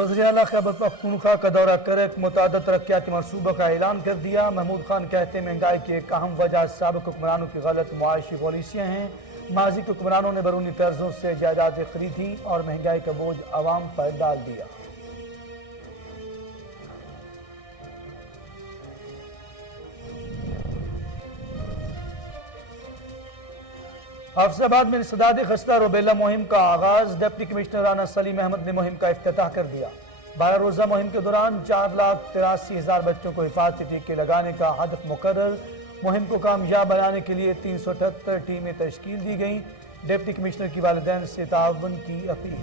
وزیر اعلیٰ خیبر پختونخوا کا دورہ کرک متعدد ترقیاتی منصوبوں کا اعلان کر دیا۔ محمود خان کہتے ہیں مہنگائی کی ایک اہم وجہ سابق حکمرانوں کی غلط معاشی پالیسیاں ہیں۔ ماضی کے حکمرانوں نے بیرونی قرضوں سے جائیدادیں خریدی اور مہنگائی کا بوجھ عوام پر ڈال دیا۔ حافظ آباد میں انسداد خستہ روبیلا مہم کا آغاز۔ ڈپٹی کمشنر رانا سلیم احمد نے مہم کا افتتاح کر دیا۔ 12 روزہ مہم کے دوران 4,83,000 بچوں کو حفاظتی ٹیکے لگانے کا ہدف مقرر۔ مہم کو کامیاب بنانے کے لیے 378 ٹیمیں تشکیل دی گئیں۔ ڈپٹی کمشنر کی والدین سے تعاون کی اپیل۔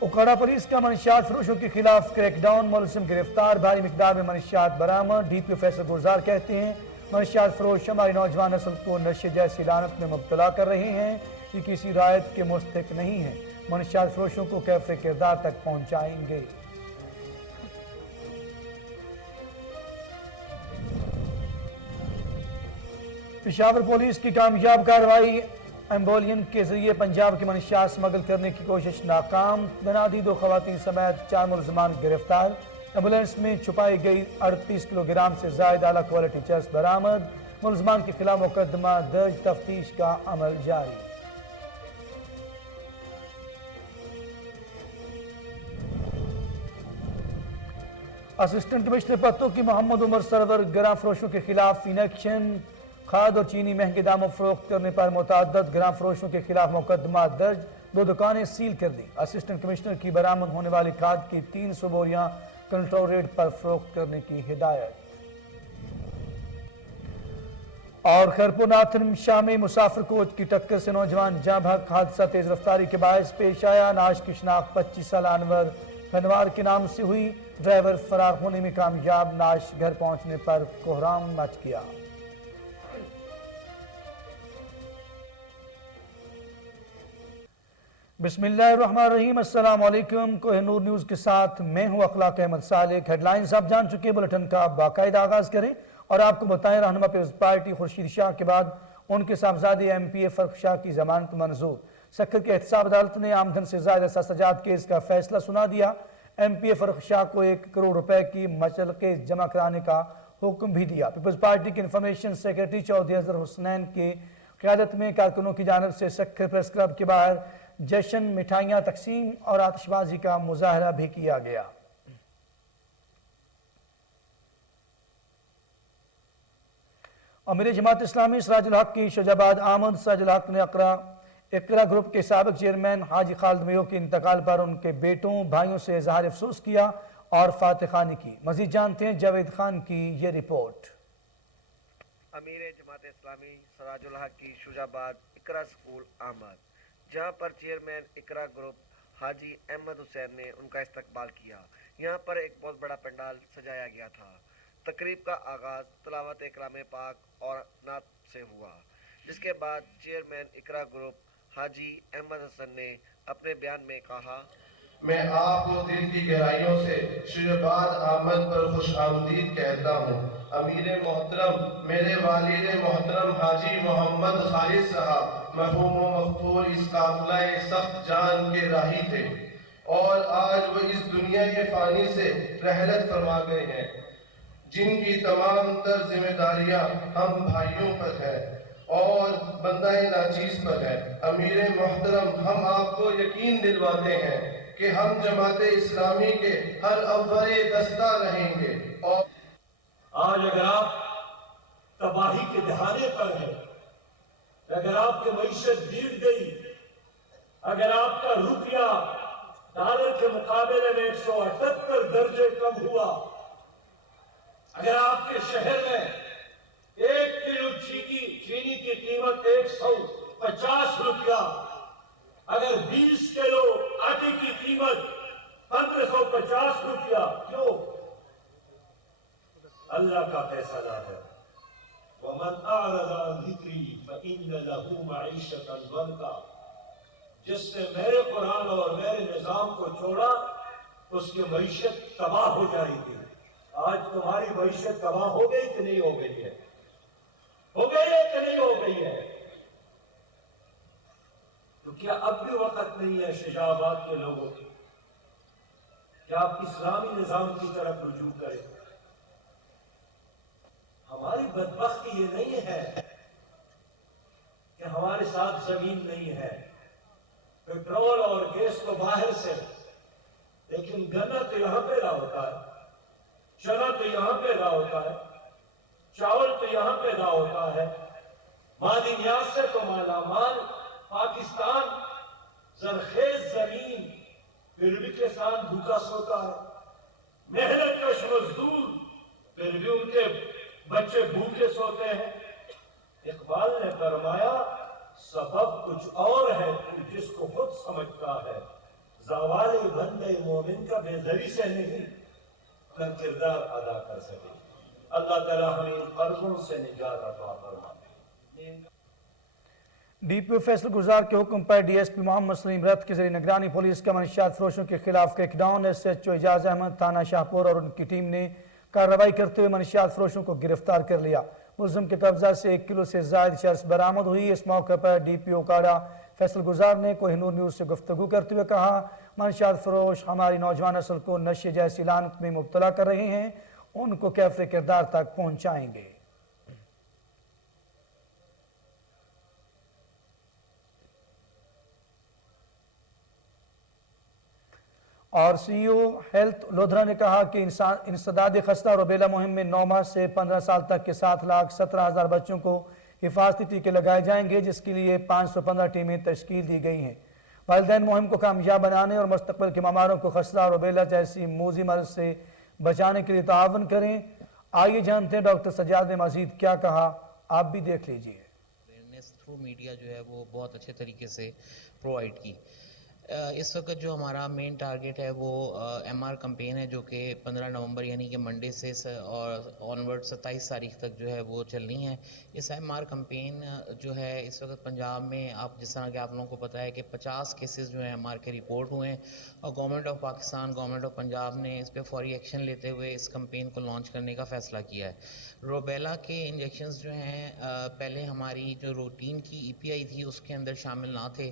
اوکاڑا پولیس کا منشیات فروشوں کے خلاف کریک ڈاؤن، ملزم گرفتار، بھاری مقدار میں منشیات برآمد۔ ڈی پی او فیصل گلزار کہتے ہیں منشیات فروش ہماری نوجوان نسل کو نشے جیسی لعنت میں مبتلا کر رہے ہیں۔ یہ کسی رعایت کے مستحق نہیں ہیں۔ منشیات فروشوں کو کیفر کردار تک پہنچائیں گے۔ پشاور پولیس کی کامیاب کارروائی، ایمبولین کے ذریعے پنجاب کی منشیات اسمگل کرنے کی کوشش ناکام۔ بنادی 2 خواتین سمیت 4 ملزمان گرفتار۔ ایمبولینس میں چھپائی گئی 38 کلو گرام سے زائد اعلیٰ کوالٹی چرس برآمد۔ ملزمان کے خلاف مقدمہ درج، تفتیش کا عمل جاری۔ اسسٹنٹ کمشنر پتو کی محمد عمر سرور گراں فروشوں کے خلاف انیکشن۔ کھاد اور چینی مہنگے داموں فروخت کرنے پر متعدد گراں فروشوں کے خلاف مقدمہ درج، 2 دکانیں سیل کر دی۔ اسسٹنٹ کمشنر کی برآمد ہونے والی کھاد کی 300 بوریاں کنٹرول ریٹ پر فروخت کرنے کی ہدایت۔ اور خیرپور ناتھن شاہ میں مسافر کوچ کی ٹکر سے نوجوان جاں بحق، حادثہ تیز رفتاری کے باعث پیش آیا۔ نعش کی شناخت 25 سالہ انور پھنوار کے نام سے ہوئی۔ ڈرائیور فرار ہونے میں کامیاب، نعش گھر پہنچنے پر کوہرام مچ گیا۔ بسم اللہ الرحمن الرحیم، السلام علیکم۔ کوہ نور نیوز کے ساتھ میں ہوں اخلاق احمد صالح۔ ہیڈ لائنز آپ جان چکے، بلٹن کا باقاعدہ آغاز کریں اور آپ کو بتائیں رہنما پیپلز پارٹی خورشید شاہ کے بعد ان کے صاحبزادے ایم پی اے فرخ شاہ کی ضمانت منظور۔ سکھر کے احتساب عدالت نے آمدن سے زائد اثاثجات کیس کا فیصلہ سنا دیا۔ ایم پی اے فرخ شاہ کو 1 کروڑ روپے کی مچلقے جمع کرانے کا حکم بھی دیا۔ پیپلز پارٹی کے انفارمیشن سیکریٹری چودھری اظہر حسنین کی قیادت میں کارکنوں کی جانب سے سکھر پریس کلب کے باہر جشن، مٹھائیاں تقسیم اور آتش بازی کا مظاہرہ بھی کیا گیا۔ امیر جماعت اسلامی سراج الحق کی شجاع آباد آمد۔ سراج الحق نے اقرا گروپ کے سابق چیئرمین حاجی خالد میو کے انتقال پر ان کے بیٹوں بھائیوں سے اظہار افسوس کیا اور فاتح خوانی کی۔ مزید جانتے ہیں جاوید خان کی یہ رپورٹ۔ امیر جماعت اسلامی سراج الحق کی شجاع آباد اقرا سکول آمد، جہاں پر چیئرمین اقرا گروپ حاجی احمد حسین نے ان کا استقبال کیا۔ یہاں پر ایک بہت بڑا پنڈال سجایا گیا تھا۔ تقریب کا آغاز تلاوت کلام پاک اور نعت سے ہوا، جس کے بعد چیئرمین اقرا گروپ حاجی احمد حسن نے اپنے بیان میں کہا، میں آپ کو دل کی گہرائیوں سے شجاع آباد آمد پر خوش آمدید کہتا ہوں۔ امیر محترم میرے والد محترم حاجی محمد خالد صاحب مرحوم و مغفور اس قافلہ سخت جان کے راہی تھے اور آج وہ اس دنیا کے فانی سے رحلت فرما گئے ہیں، جن کی تمام تر ذمہ داریاں ہم بھائیوں پر ہے اور بندہ ناچیز پر ہے۔ امیر محترم ہم آپ کو یقین دلواتے ہیں کہ ہم جماعت اسلامی کے ہر اول دستہ رہیں گے۔ اور آج اگر آپ تباہی کے دہانے پر ہیں، اگر آپ کی معیشت گر گئی، اگر آپ کا روپیہ ڈالر کے مقابلے میں 178 درجے کم ہوا، اگر آپ کے شہر میں 1 کلو چینی کی قیمت 150 روپیہ، اگر 20 کلو آٹے کی قیمت 1550 روپیہ، کیوں؟ اللہ کا فیصلہ ہے۔ وَمَنْ أَعْرَضَ عَنْ ذِكْرِي فَإِنَّ لَهُ مَعِيشَةً ضَنْكًا، جس نے میرے قرآن اور میرے نظام کو چھوڑا اس کی معیشت تباہ ہو جائے گی۔ آج تمہاری معیشت تباہ ہو گئی کہ نہیں ہو گئی ہے؟ ہو گئی ہے کہ نہیں ہو گئی ہے؟ تو کیا اب بھی وقت نہیں ہے شجاع آباد کے لوگوں کہ آپ اسلامی نظام کی طرف رجوع کریں. ہماری بدبختی یہ نہیں ہے کہ ہمارے ساتھ زمین نہیں ہے, پیٹرول اور گیس تو باہر سے, لیکن گنا تو یہاں پیدا ہوتا ہے, چنا تو یہاں پیدا ہوتا ہے, چاول تو یہاں پیدا ہوتا ہے. معدنیات سے تو مالا مال پاکستان, زرخیز زمین, پھر بھی کسان بھوکا سوتا ہے. محنت کش مزدور, پھر بھی ان کے بچے بھوکے سوتے ہیں. اقبال نے فرمایا سبب کچھ اور ہے تو جس کو خود سمجھتا ہے, زوال بندے مومن کا بے زری سے نہیں اپنا کردار ادا کر سکے. اللہ تعالیٰ ہمیں ان قرضوں سے نجات عطا فرمائے. ڈی پی او فیصل گزار کے حکم پر ڈی ایس پی محمد سلیم رت کے ذریعے نگرانی پولیس کا منشیات فروشوں کے خلاف crackdown. S H O Ijaz Ahmed تھانہ شاہپور اور ان کی ٹیم نے کارروائی کرتے ہوئے منشیات فروشوں کو گرفتار کر لیا. ملزم کے قبضہ سے 1 کلو سے زائد چرس برآمد ہوئی. اس موقع پر ڈی پی او کاڑا فیصل گزار نے کوہ نور نیوز سے گفتگو کرتے ہوئے کہا منشیات فروش ہماری نوجوان نسل کو نشے جیسی لعنت میں مبتلا کر رہے ہیں, ان کو کیفر کردار تک پہنچائیں گے. اور سی او ہیلتھ لودھرا نے کہا کہ انسداد خستہ روبیلا مہم میں 9 ماہ سے 15 سال تک کے 7,17,000 بچوں کو حفاظتی ٹیکے لگائے جائیں گے, جس کے لیے 515 ٹیمیں تشکیل دی گئی ہیں. والدین مہم کو کامیاب بنانے اور مستقبل کے مماروں کو خستہ روبیلا جیسی موذی مرض سے بچانے کے لیے تعاون کریں. آئیے جانتے ہیں ڈاکٹر سجاد نے مزید کیا کہا, آپ بھی دیکھ لیجئے. تھرو میڈیا جو ہے وہ بہت اچھے طریقے سے پرووائڈ کی. اس وقت جو ہمارا مین ٹارگٹ ہے وہ ایم آر کمپین ہے, جو کہ 15 نومبر یعنی کہ منڈے سے اور آنورڈ 27 تاریخ تک جو ہے وہ چلنی ہے. اس ایم آر کمپین جو ہے اس وقت پنجاب میں آپ جس طرح کہ آپ لوگوں کو پتہ ہے کہ 50 کیسز جو ہیں ایم آر کے رپورٹ ہوئے ہیں, اور government of Pakistan, government of Punjab نے اس پہ فوری ایکشن لیتے ہوئے اس کمپین کو لانچ کرنے کا فیصلہ کیا ہے. روبیلا کے انجیکشنز جو ہیں پہلے ہماری جو روٹین کی ای پی آئی تھی اس کے اندر شامل نہ تھے,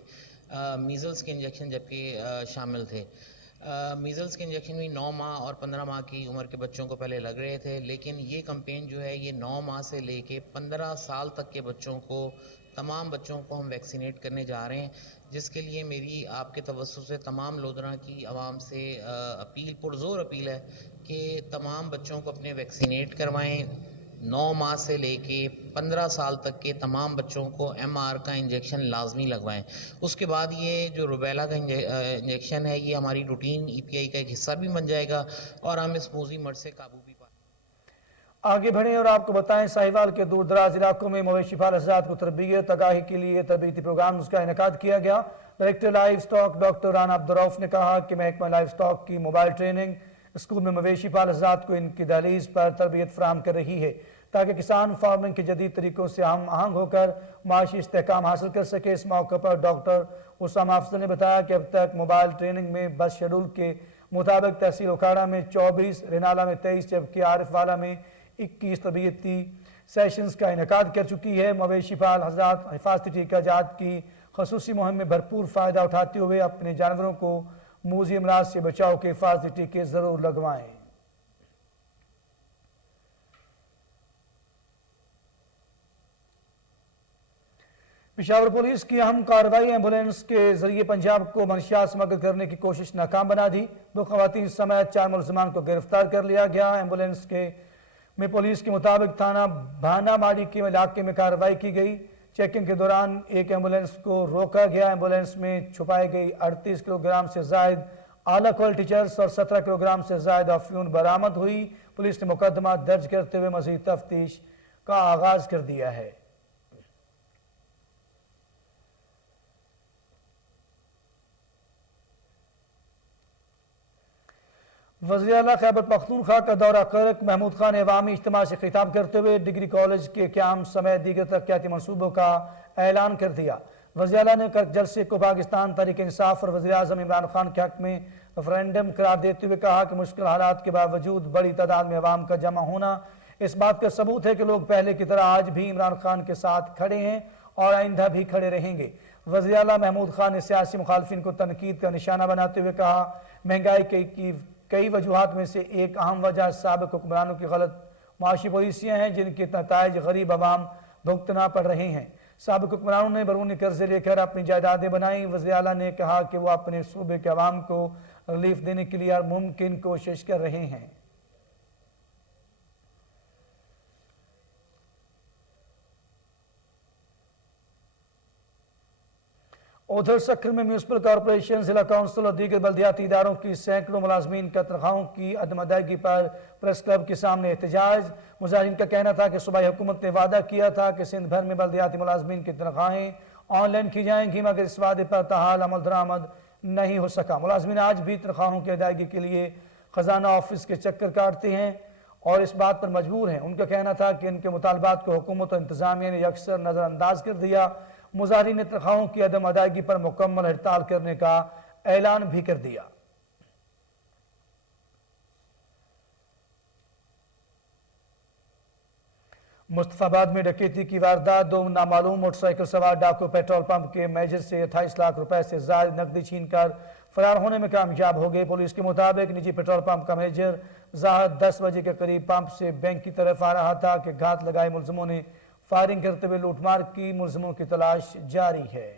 میزلز کے انجیکشن جبکہ شامل تھے. میزلز کے انجیکشن بھی 9 ماہ اور 15 ماہ کی عمر کے بچوں کو پہلے لگ رہے تھے, لیکن یہ کمپین جو ہے یہ 9 ماہ سے لے کے 15 سال تک کے بچوں کو, تمام بچوں کو ہم ویکسینیٹ کرنے جا رہے ہیں, جس کے لیے میری آپ کے توسط سے تمام لودھرا کی عوام سے اپیل, پرزور اپیل ہے کہ تمام بچوں کو اپنے ویکسینیٹ کروائیں. 9 ماہ سے لے کے 15 سال تک کے تمام بچوں کو ایم آر کا انجیکشن لازمی لگوائیں. اس کے بعد یہ جو روبیلا کا انجیکشن ہے یہ ہماری روٹین ای پی آئی کا ایک حصہ بھی بن جائے گا, اور ہم اس موذی مرض سے قابو بھی پائیں. آگے بڑھیں اور آپ کو بتائیں ساہیوال کے دور دراز علاقوں میں مویشی پال حضرات کو تربیت آگاہی کے لیے تربیتی پروگرامز کا انعقاد کیا گیا. Director live stock doctor Rana Abdul Rauf نے کہا کہ محکمہ لائیو سٹاک کی موبائل ٹریننگ اسکول میں مویشی پال حضرات کو ان کی دہلیز پر تربیت فراہم کر رہی ہے تاکہ کسان فارمنگ کے جدید طریقوں سے ہم آہنگ ہو کر معاشی استحکام حاصل کر سکے. اس موقع پر ڈاکٹر اسامہ افضل نے بتایا کہ اب تک موبائل ٹریننگ میں بس شیڈول کے مطابق تحصیل اکھاڑا میں 24, رینالہ میں 23 جبکہ عارف والا میں 21 تربیتی سیشنز کا انعقاد کر چکی ہے. مویشی پال حضرات حفاظتی ٹیکہ جات کی خصوصی مہم میں بھرپور فائدہ اٹھاتے ہوئے اپنے جانوروں کو موذی امراض سے بچاؤ کے حفاظتی ٹیکے ضرور لگوائیں. پشاور پولیس کی اہم کارروائی ایمبولینس کے ذریعے پنجاب کو منشیات اسمگل کرنے کی کوشش ناکام بنا دی. 2 خواتین سمیت 4 ملزمان کو گرفتار کر لیا گیا. ایمبولینس میں پولیس کے مطابق تھانہ بھانا ماڑی کے علاقے میں کارروائی کی گئی. چیکنگ کے دوران ایک ایمبولینس کو روکا گیا. ایمبولینس میں چھپائی گئی 38 کلو گرام سے زائد اعلیٰ کوالٹی چرس اور 17 کلو گرام سے زائد افیون برآمد ہوئی. پولیس نے مقدمہ درج کرتے ہوئے مزید تفتیش کا آغاز کر دیا ہے. وزیر اعلیٰ خیبر پختونخوا کا دورہ کرک محمود خان نے عوامی اجتماع سے خطاب کرتے ہوئے ڈگری کالج کے قیام سمیت دیگر ترقیاتی منصوبوں کا اعلان کر دیا. وزیر اعلیٰ نے کرک جلسے کو پاکستان تحریک انصاف اور وزیر اعظم عمران خان کے حق میں ریفرینڈم قرار دیتے ہوئے کہا کہ مشکل حالات کے باوجود بڑی تعداد میں عوام کا جمع ہونا اس بات کا ثبوت ہے کہ لوگ پہلے کی طرح آج بھی عمران خان کے ساتھ کھڑے ہیں اور آئندہ بھی کھڑے رہیں گے. وزیر اعلیٰ محمود خان نے سیاسی مخالفین کو تنقید کا نشانہ بناتے ہوئے کہا مہنگائی کی کئی وجوہات میں سے ایک اہم وجہ سابق حکمرانوں کی غلط معاشی پالیسیاں ہیں جن کے نتائج غریب عوام بھگتنا پڑ رہے ہیں۔ سابق حکمرانوں نے بیرونی قرضے لے کر اپنی جائیدادیں بنائیں۔ وزیر اعلیٰ نے کہا کہ وہ اپنے صوبے کے عوام کو ریلیف دینے کے لیے ہر ممکن کوشش کر رہے ہیں۔ ادھر سکھر میں میونسپل کارپوریشن، ضلع کونسل اور دیگر بلدیاتی اداروں کی سینکڑوں ملازمین کا تنخواہوں کی عدم ادائیگی پر پریس کلب کے سامنے احتجاج۔ مظاہرین کا کہنا تھا کہ صوبائی حکومت نے وعدہ کیا تھا کہ سندھ بھر میں بلدیاتی ملازمین کی تنخواہیں آن لائن کی جائیں گی، مگر اس وعدے پر تاحال عمل درآمد نہیں ہو سکا۔ ملازمین آج بھی تنخواہوں کی ادائیگی کے لیے خزانہ آفس کے چکر کاٹتے ہیں اور اس بات پر مجبور ہیں۔ ان کا کہنا تھا کہ ان کے مطالبات کو حکومت و انتظامیہ نے یکسر نظر انداز کر دیا۔ مظاہرین نے تنخواہوں کی عدم ادائیگی پر مکمل ہڑتال کرنے کا اعلان بھی کر دیا۔ مصطفی آباد میں ڈکیتی کی واردات، دو نامعلوم موٹر سائیکل سوار ڈاکو پیٹرول پمپ کے مینیجر سے 28 لاکھ روپے سے زائد نقدی چھین کر فرار ہونے میں کامیاب ہو گئے۔ پولیس کے مطابق نجی پیٹرول پمپ کا مینیجر ظاہر 10 بجے کے قریب پمپ سے بینک کی طرف آ رہا تھا کہ گھات لگائے ملزموں نے فائرنگ کرتے ہوئے لوٹ مار کی۔ ملزموں کی تلاش جاری ہے۔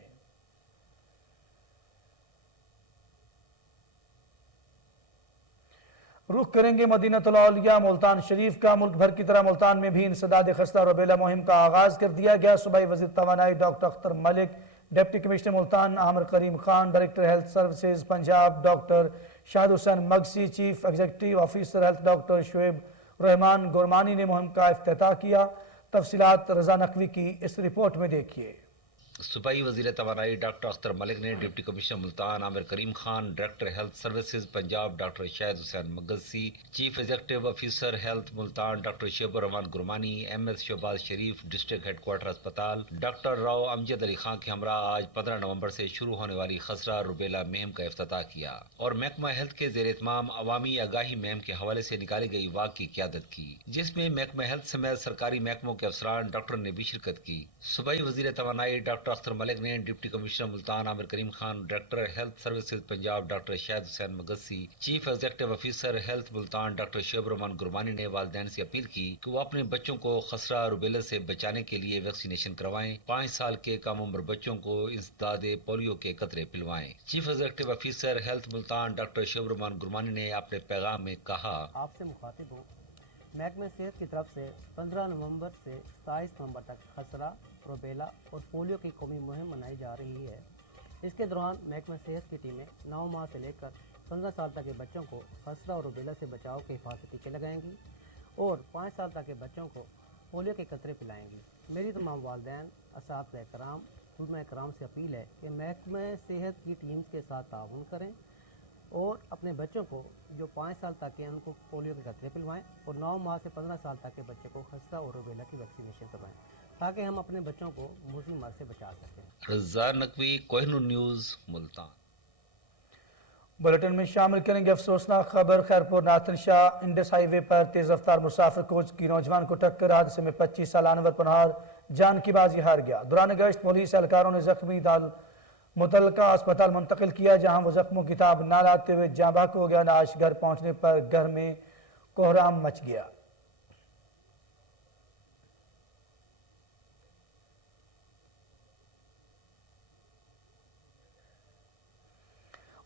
رخ کریں گے مدینہ الاولیاء ملتان شریف کا۔ ملک بھر کی طرح ملتان میں بھی انسداد خستہ روبیلا مہم کا آغاز کر دیا گیا۔ صوبائی وزیر توانائی doctor Akhtar Malik, deputy commissioner Multan Amir Karim Khan, director health services Punjab doctor Shahid Hussain Magsi, chief executive officer health doctor Shoaib Rehman Gurmani نے مہم کا افتتاح کیا۔ تفصیلات رضا نقوی کی اس رپورٹ میں دیکھیے۔ صوبائی وزیر توانائی ڈاکٹر اختر ملک نے deputy commissioner Multan Amir Karim Khan, director health services Punjab doctor Shahid Hussain Magsi, chief executive officer health Multan doctor Shoaib Urrehman Gurmani, M S Shahbaz Sharif, district head quarter اسپتال ڈاکٹر راؤ امجد علی خان کے ہمراہ آج 15 نومبر سے شروع ہونے والی خسرہ روبیلا مہم کا افتتاح کیا اور محکمہ ہیلتھ کے زیر اہتمام عوامی آگاہی مہم کے حوالے سے نکالی گئی واک کی قیادت کی، جس میں محکمہ ہیلتھ سمیت سرکاری محکموں کے افسران ڈاکٹر نے بھی شرکت کی۔ صوبائی وزیر توانائی ڈاکٹر اختر ملک نے deputy commissioner Multan Amir Karim Khan, director health services Punjab doctor Shahid Hussain Magsi, chief executive officer health Multan doctor Shoaib Urrehman Gurmani نے والدین سے اپیل کی کہ وہ اپنے بچوں کو خسرہ روبیلا سے بچانے کے لیے ویکسینیشن کروائیں۔ 5 سال کے کم عمر بچوں کو انسداد پولیو کے قطرے پلوائیں۔ Chief executive officer health Multan doctor Shoaib Urrehman Gurmani نے اپنے پیغام میں کہا، آپ سے مخاطب ہوں، محکمہ صحت کی طرف سے 15 نومبر سے 27 نومبر تک خسرہ، روبیلا اور پولیو کی قومی مہم منائی جا رہی ہے۔ اس کے دوران محکمہ صحت کی ٹیمیں 9 ماہ سے لے کر 15 سال تک کے بچوں کو خسرہ اور روبیلا سے بچاؤ کے حفاظتی ٹیکے لگائیں گی اور 5 سال تک کے بچوں کو پولیو کے قطرے پلائیں گی۔ میری تمام والدین، اساتذہ کرام، علماء کرام سے اپیل ہے کہ محکمہ صحت کی ٹیمز کے ساتھ تعاون کریں اور اپنے بچوں کو جو 5 سال تک کے ان کو پولیو کے قطرے پلوائیں اور 9 ماہ سے 15 سال تک کے بچے کو خسرہ اور روبیلا کی ویکسینیشن کروائیں تاکہ ہم اپنے بچوں کو موذی مرض سے بچا سکیں۔ رضا نقوی، کوہ نور نیوز، ملتان۔ بلٹن میں شامل کریں گے افسوسناک خبر۔ خیرپور ناتھن شاہ انڈس ہائی وے پر تیز رفتار مسافر کوچ کی نوجوان کو ٹکر، حادثے میں 25 سالہ انور پنہار جان کی بازی ہار گیا۔ دوران گشت پولیس اہلکاروں نے زخمی متعلقہ اسپتال منتقل کیا جہاں وہ زخموں کی تاب نہ لاتے ہوئے جاں بحق ہو گیا۔ نعش گھر پہنچنے پر گھر میں کوہرام مچ گیا۔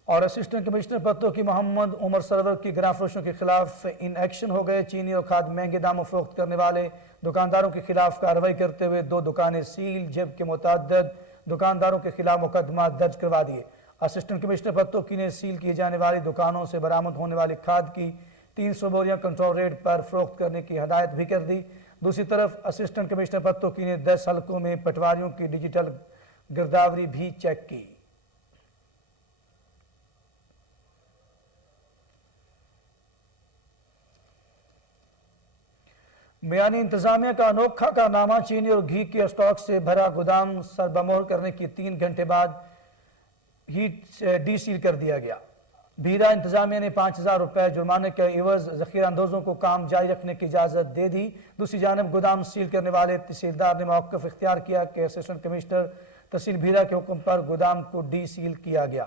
اور اسسٹنٹ کمشنر پتوں کی محمد عمر سرور کی گراں فروشوں کے خلاف ان ایکشن ہو گئے۔ چینی اور کھاد مہنگے داموں فروخت کرنے والے دکانداروں کے خلاف کارروائی کرتے ہوئے 2 دکانیں سیل، جبکہ متعدد دکانداروں کے خلاف مقدمات درج کروا دیے۔ اسسٹنٹ کمشنر پتوں کی نے سیل کیے جانے والی دکانوں سے برآمد ہونے والی کھاد کی 300 بوریاں کنٹرول ریٹ پر فروخت کرنے کی ہدایت بھی کر دی۔ دوسری طرف اسسٹنٹ کمشنر پتوں کی نے 10 حلقوں میں پٹواریوں کی ڈیجیٹل گرداوری بھی چیک کی۔ میانی انتظامیہ کا انوکھا کارنامہ، چینی اور گھی کے اسٹاک سے بھرا گودام سربمہر کرنے کی 3 گھنٹے بعد ہی ڈی سیل کر دیا گیا۔ بھیرا انتظامیہ نے 5000 روپے جرمانے کے عوض ذخیرہ اندوزوں کو کام جاری رکھنے کی اجازت دے دی۔ دوسری جانب گودام سیل کرنے والے تحصیلدار نے موقف اختیار کیا کہ اسسٹنٹ کمشنر تحصیل بھیرا کے حکم پر گودام کو ڈی سیل کیا گیا۔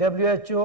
WHO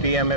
PMA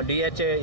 DHA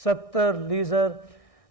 70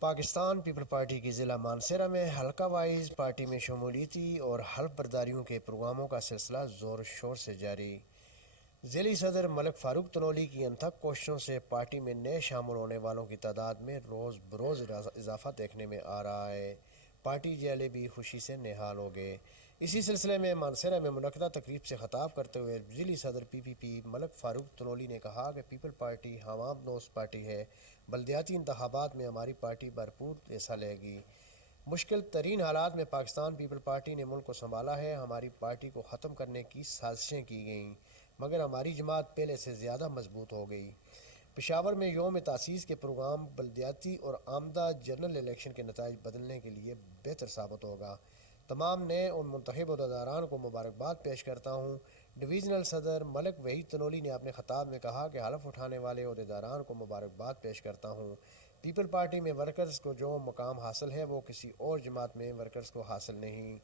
Pakistan people party کی ضلع مانسہرہ میں حلقہ وائز پارٹی میں شمولیتی اور حلف برداریوں کے پروگراموں کا سلسلہ زور شور سے جاری۔ ضلعی صدر ملک فاروق تنولی کی انتھک کوششوں سے پارٹی میں نئے شامل ہونے والوں کی تعداد میں روز بروز اضافہ دیکھنے میں آ رہا ہے۔ پارٹی جیلے بھی خوشی سے نہال ہو گئے۔ اسی سلسلے میں مانسہرہ میں منعقدہ تقریب سے خطاب کرتے ہوئے ضلعی صدر پی پی پی ملک فاروق تنولی نے کہا کہ پیپل پارٹی عوام دوست پارٹی ہے۔ بلدیاتی انتخابات میں ہماری پارٹی بھرپور حصہ لے گی۔ مشکل ترین حالات میں پاکستان پیپل پارٹی نے ملک کو سنبھالا ہے۔ ہماری پارٹی کو ختم کرنے کی سازشیں کی گئیں مگر ہماری جماعت پہلے سے زیادہ مضبوط ہو گئی۔ پشاور میں یوم تاسیس کے پروگرام بلدیاتی اور آمدہ جنرل الیکشن کے نتائج بدلنے کے لیے بہتر ثابت ہوگا۔ تمام نئے اور منتخب عہدیداران کو مبارکباد پیش کرتا ہوں۔ ڈویژنل صدر ملک وحید تنولی نے اپنے خطاب میں کہا کہ حلف اٹھانے والے عہدیداران کو مبارکباد پیش کرتا ہوں۔ پیپل پارٹی میں ورکرز کو جو مقام حاصل ہے وہ کسی اور جماعت میں ورکرز کو حاصل نہیں۔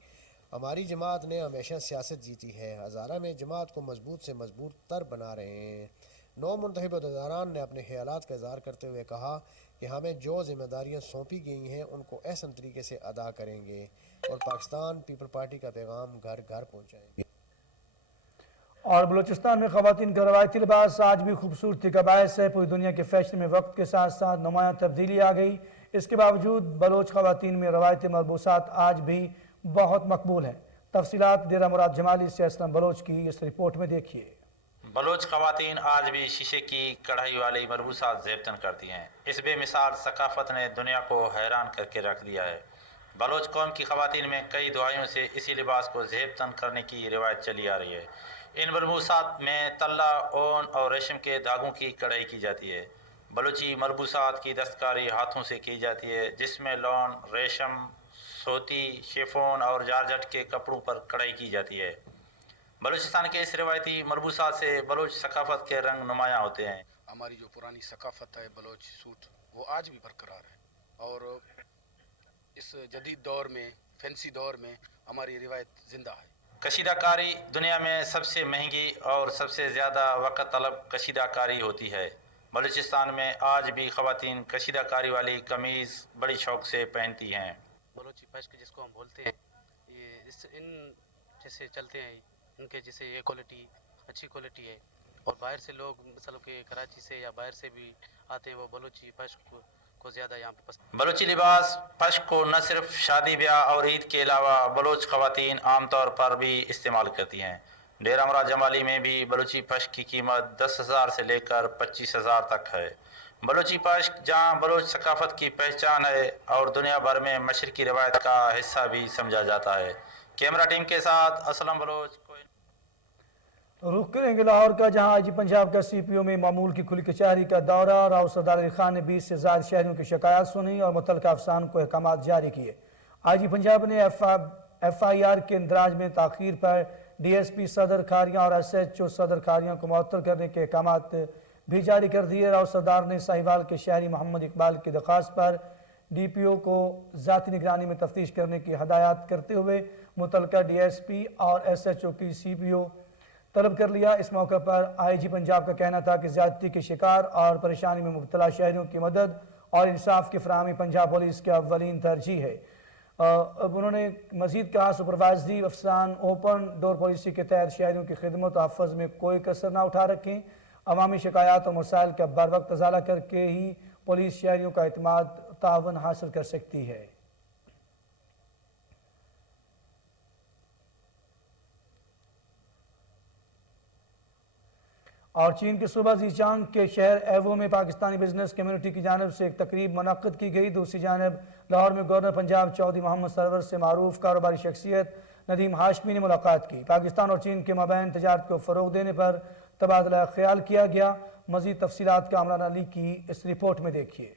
ہماری جماعت نے ہمیشہ سیاست جیتی ہے۔ ہزارہ میں جماعت کو مضبوط سے مضبوط تر بنا رہے ہیں۔ نو منتخب عہدیداران نے اپنے خیالات کا اظہار کرتے ہوئے کہا کہ ہمیں جو ذمہ داریاں سونپی گئی ہیں ان کو احسن طریقے سے ادا کریں گے اور پاکستان پیپل پارٹی کا پیغام گھر گھر پہنچائیں گے۔ اور بلوچستان میں خواتین کا روایتی لباس آج بھی خوبصورتی کا باعث ہے۔ پوری دنیا کے فیشن میں وقت کے ساتھ ساتھ نمایاں تبدیلی آ گئی۔ اس کے باوجود بلوچ خواتین میں روایتی ملبوسات آج بھی بہت مقبول ہیں۔ تفصیلات ڈیرہ مراد جمالی سے اسلم بلوچ کی اس رپورٹ میں دیکھیے۔ بلوچ خواتین آج بھی شیشے کی کڑھائی والی ملبوسات زیبتن کرتی ہیں۔ اس بے مثال ثقافت نے دنیا کو حیران کر کے رکھ دیا ہے۔ بلوچ قوم کی خواتین میں کئی دہائیوں سے اسی لباس کو زیبتن کرنے کی روایت چلی آ رہی ہے۔ ان ملبوسات میں تلہ، اون اور ریشم کے دھاگوں کی کڑھائی کی جاتی ہے۔ بلوچی ملبوسات کی دستکاری ہاتھوں سے کی جاتی ہے جس میں لون، ریشم، سوتی، شیفون اور جارجٹ کے کپڑوں پر کڑھائی کی جاتی ہے۔ بلوچستان کے اس روایتی ملبوسات سے بلوچ ثقافت کے رنگ نمایاں ہوتے ہیں۔ ہماری جو پرانی ثقافت ہے بلوچ سوٹ وہ آج بھی برقرار ہے اور اس جدید دور میں فینسی دور میں ہماری روایت زندہ ہے۔ کشیدہ کاری دنیا میں سب سے مہنگی اور سب سے زیادہ وقت طلب کشیدہ کاری ہوتی ہے۔ بلوچستان میں آج بھی خواتین کشیدہ کاری والی قمیض بڑی شوق سے پہنتی ہیں۔ بلوچی پشک جس کو ہم بولتے ہیں، یہ ان جیسے چلتے ہیں ان کے جیسے یہ کوالٹی اچھی کوالٹی ہے اور باہر سے لوگ مطلب کہ کراچی سے یا باہر سے بھی آتے ہیں وہ بلوچی پشک کو زیادہ یہاں پہ پسند۔ بلوچی لباس پشک کو نہ صرف شادی بیاہ اور عید کے علاوہ بلوچ خواتین عام طور پر بھی استعمال کرتی ہیں۔ ڈیرہ مراد جمالی میں بھی بلوچی پشک کی قیمت 10,000 سے لے کر 25,000 تک ہے۔ بلوچی پشک جہاں بلوچ ثقافت کی پہچان ہے اور دنیا بھر میں مشرقی روایت کا حصہ بھی سمجھا جاتا ہے۔ کیمرہ ٹیم کے ساتھ اسلم بلوچ۔ رخ کریں گے لاہور کا، جہاں آئی جی پنجاب کا سی پی او میں معمول کی کھلی کچہری کا دورہ۔ راؤ سردار علی خان نے 20 سے زائد شہریوں کی شکایات سنی اور متعلقہ افسران کو احکامات جاری کیے۔ آئی جی پنجاب نے ایف آئی آر کے اندراج میں تاخیر پر ڈی ایس پی صدر کھاریاں اور ایس ایچ او صدر کھاریاں کو معطل کرنے کے احکامات بھی جاری کر دیے۔ راؤ سردار نے ساہیوال کے شہری محمد اقبال کی درخواست پر ڈی پی او کو ذاتی نگرانی میں تفتیش کرنے کی ہدایات کرتے ہوئے متعلقہ ڈی ایس پی اور ایس ایچ او کی سی پی او طلب کر لیا۔ اس موقع پر آئی جی پنجاب کا کہنا تھا کہ زیادتی کے شکار اور پریشانی میں مبتلا شہریوں کی مدد اور انصاف کی فراہمی پنجاب پولیس کی اولین ترجیح ہے۔ اب انہوں نے مزید کہا سپروائزری افسران اوپن ڈور پالیسی کے تحت شہریوں کی خدمت و تحفظ میں کوئی کسر نہ اٹھا رکھیں۔ عوامی شکایات اور مسائل کا بر وقت ازالہ کر کے ہی پولیس شہریوں کا اعتماد تعاون حاصل کر سکتی ہے۔ اور چین کے صوبہ زیچانگ کے شہر ایوو میں پاکستانی بزنس کمیونٹی کی جانب سے ایک تقریب منعقد کی گئی۔ دوسری جانب لاہور میں گورنر پنجاب چودھری محمد سرور سے معروف کاروباری شخصیت ندیم ہاشمی نے ملاقات کی۔ پاکستان اور چین کے مابین تجارت کو فروغ دینے پر تبادلہ خیال کیا گیا۔ مزید تفصیلات کامران علی کی اس رپورٹ میں دیکھیے۔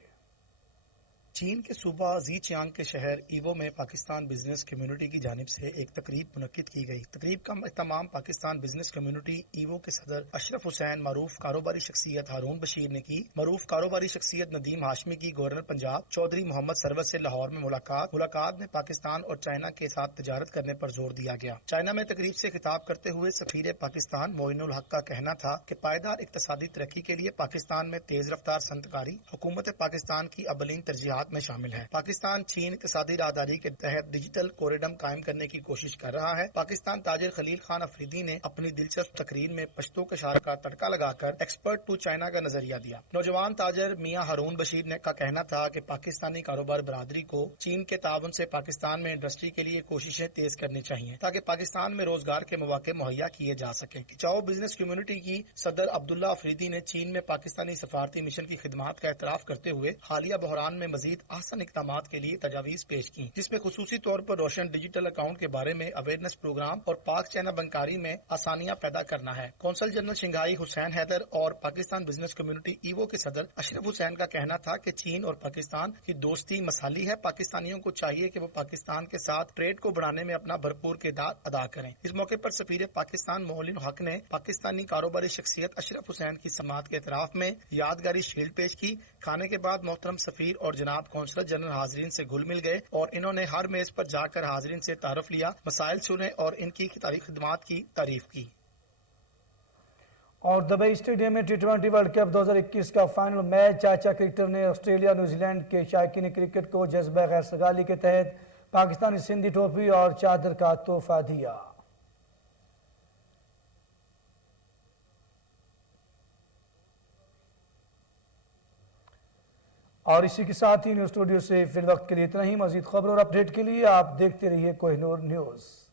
چین کے صوبہ زیچانگ کے شہر ایوو میں پاکستان بزنس کمیونٹی کی جانب سے ایک تقریب منعقد کی گئی۔ تقریب کا اہتمام پاکستان بزنس کمیونٹی ایوو کے صدر اشرف حسین، معروف کاروباری شخصیت ہارون بشیر نے کی۔ معروف کاروباری شخصیت ندیم ہاشمی کی گورنر پنجاب چودھری محمد سرور سے لاہور میں ملاقات میں پاکستان اور چائنا کے ساتھ تجارت کرنے پر زور دیا گیا۔ چائنا میں تقریب سے خطاب کرتے ہوئے سفیر پاکستان معین الحق کا کہنا تھا کہ پائیدار اقتصادی ترقی کے لیے پاکستان میں تیز رفتار صنعت کاری حکومت پاکستان کی اولین ترجیحات تعلقات میں شامل ہے۔ پاکستان چین اقتصادی راہداری کے تحت ڈیجیٹل کوریڈم قائم کرنے کی کوشش کر رہا ہے۔ پاکستان تاجر خلیل خان افریدی نے اپنی دلچسپ تقریر میں پشتو کشار کا تڑکا لگا کر ایکسپرٹ ٹو چائنا کا نظریہ دیا۔ نوجوان تاجر میاں ہارون بشیر نے کا کہنا تھا کہ پاکستانی کاروبار برادری کو چین کے تعاون سے پاکستان میں انڈسٹری کے لیے کوششیں تیز کرنی چاہیے تاکہ پاکستان میں روزگار کے مواقع مہیا کیے جا سکیں۔ چاؤ بزنس کمیونٹی کی صدر عبداللہ افریدی نے چین میں پاکستانی سفارتی مشن کی خدمات کا اعتراف کرتے ہوئے حالیہ بحران میں مزید احسن اقدامات کے لیے تجاویز پیش کی، جس میں خصوصی طور پر روشن ڈیجیٹل اکاؤنٹ کے بارے میں اویئرنیس پروگرام اور پاک چائنا بنکاری میں آسانیاں پیدا کرنا ہے۔ کونسل جنرل شنگھائی حسین حیدر اور پاکستان بزنس کمیونٹی ایوو کے صدر اشرف حسین کا کہنا تھا کہ چین اور پاکستان کی دوستی مثالی ہے۔ پاکستانیوں کو چاہیے کہ وہ پاکستان کے ساتھ ٹریڈ کو بڑھانے میں اپنا بھرپور کردار ادا کریں۔ اس موقع پر سفیر پاکستان معلن حق نے پاکستانی کاروباری شخصیت اشرف حسین کی سماعت کے اعتراف میں یادگاری شیلڈ پیش کی۔ کھانے کے بعد محترم سفیر اور جناب کونسلر جنرل حاضرین سے گھل مل گئے اور انہوں نے ہر میز پر جا کر حاضرین سے تعارف لیا، مسائل سنے اور ان کی تاریخ خدمات کی تعریف کی۔ اور دبئی اسٹیڈیم میں ٹی20 ورلڈ کپ 2021 کا فائنل میچ چاچا کرکٹر نے آسٹریلیا نیوزی لینڈ کے شائقین کرکٹ کو جذبہ غیر سگالی کے تحت پاکستانی سندھی ٹوپی اور چادر کا تحفہ دیا۔ اور اسی کے ساتھ ہی نیوز اسٹوڈیو سے فی الوقت کے لیے اتنا ہی۔ مزید خبر اور اپڈیٹ کے لیے آپ دیکھتے رہیے کوہ نور نیوز۔